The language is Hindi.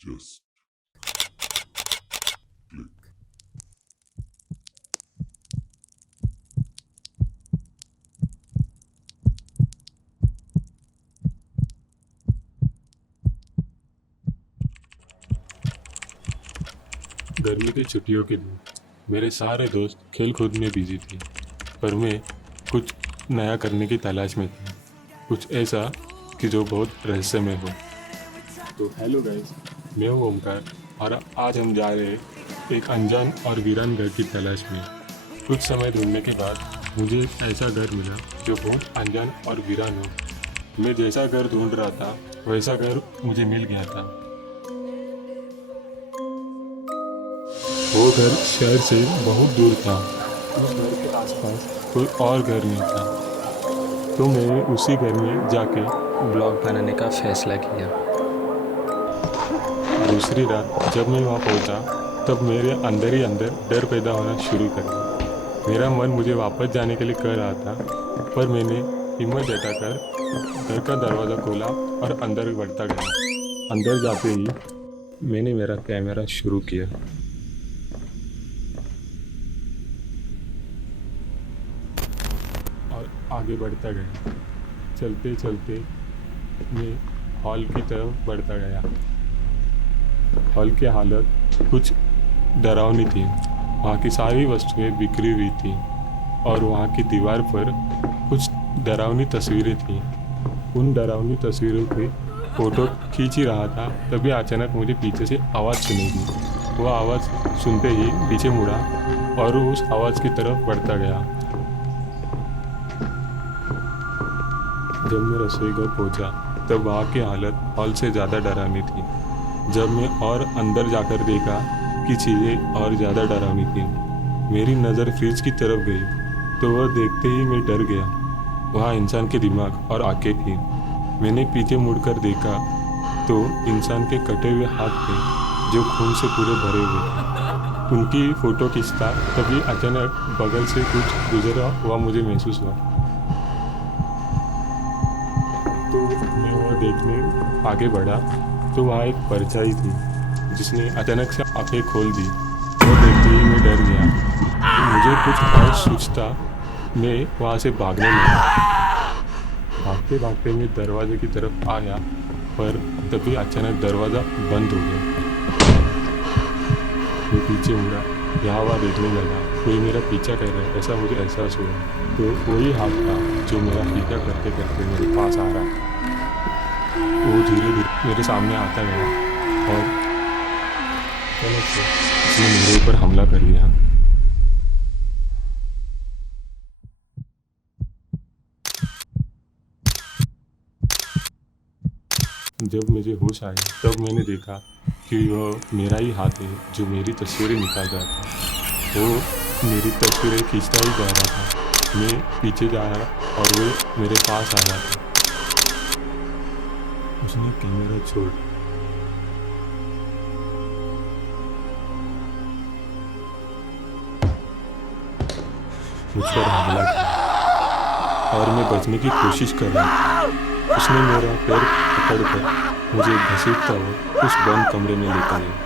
Just click. गर्मी की छुट्टियों के दिन मेरे सारे दोस्त खेल कूद में बिजी थे, पर मैं कुछ नया करने की तलाश में था, कुछ ऐसा कि जो बहुत रहस्यमय हो। तो हेलो गाइस, मैं हूँ ओमकार और आज हम जा रहे हैं एक अनजान और वीरान घर की तलाश में। कुछ समय ढूंढने के बाद मुझे एक ऐसा घर मिला जो बहुत अनजान और वीरान हो। मैं जैसा घर ढूंढ रहा था वैसा घर मुझे मिल गया था। वो घर शहर से बहुत दूर था। उस घर के आसपास कोई और घर नहीं था, तो मैंने उसी घर में जाके ब्लॉग बनाने का फैसला किया। दूसरी रात जब मैं वहाँ पहुँचा तब मेरे अंदर ही अंदर डर पैदा होना शुरू कर दिया। मेरा मन मुझे वापस जाने के लिए कह रहा था, पर मैंने हिम्मत जुटाकर घर का दरवाज़ा खोला और अंदर बढ़ता गया। अंदर जाते ही मैंने मेरा कैमरा शुरू किया और आगे बढ़ता गया। चलते चलते मैं हॉल की तरफ बढ़ता गया। हॉल की हालत कुछ डरावनी थी। वहाँ की सारी वस्तुएं बिखरी हुई थी और वहाँ की दीवार पर कुछ डरावनी तस्वीरें थीं। उन डरावनी तस्वीरों की फ़ोटो खींच ही रहा था, तभी अचानक मुझे पीछे से आवाज़ सुनी दी। वह आवाज़ सुनते ही पीछे मुड़ा और उस आवाज़ की तरफ बढ़ता गया। जब मैं रसोई घर पहुंचा तब वहाँ की हालत हॉल से ज़्यादा डरावनी थी। जब मैं और अंदर जाकर देखा कि चीज़ें और ज़्यादा डरावनी थी। मेरी नज़र फ्रिज की तरफ गई तो वह देखते ही मैं डर गया। वहाँ इंसान के दिमाग और आंखें थी। मैंने पीछे मुड़कर देखा तो इंसान के कटे हुए हाथ थे जो खून से पूरे भरे हुए। उनकी फ़ोटो खींचता तभी अचानक बगल से कुछ गुजरा हुआ मुझे महसूस हुआ। तो मैं वह देखने आगे बढ़ा तो वहाँ एक परछाई थी जिसने अचानक से आंखें खोल दी। वो देखते ही मैं डर गया। मुझे कुछ और सूझता मैं वहाँ से भागने लगा। भागते भागते मैं दरवाजे की तरफ आया, पर तभी अचानक दरवाज़ा बंद हो गया। मैं पीछे मुड़ा, यहाँ वहाँ देखने लगा, कोई मेरा पीछा कर रहा है ऐसा मुझे एहसास हुआ। तो वही हाथ था जो मेरा पीछा करते करते मेरे पास आ रहा। वो धीरे धीरे मेरे सामने आता गया और अचानक से उसने मेरे ऊपर हमला कर दिया। जब मुझे होश आया तब मैंने देखा कि वह मेरा ही हाथ है जो मेरी तस्वीरें निकाल रहा था। वो मेरी तस्वीरें खींचता ही जा रहा था। मैं पीछे जा रहा और वो मेरे पास आ रहा था। उसने कैमरा छोड़ मुझ पर हमला किया और मैं बचने की कोशिश कर रहा था। उसने मेरा पैर पकड़कर मुझे घसीटता हुआ उस बंद कमरे में लेकर गया।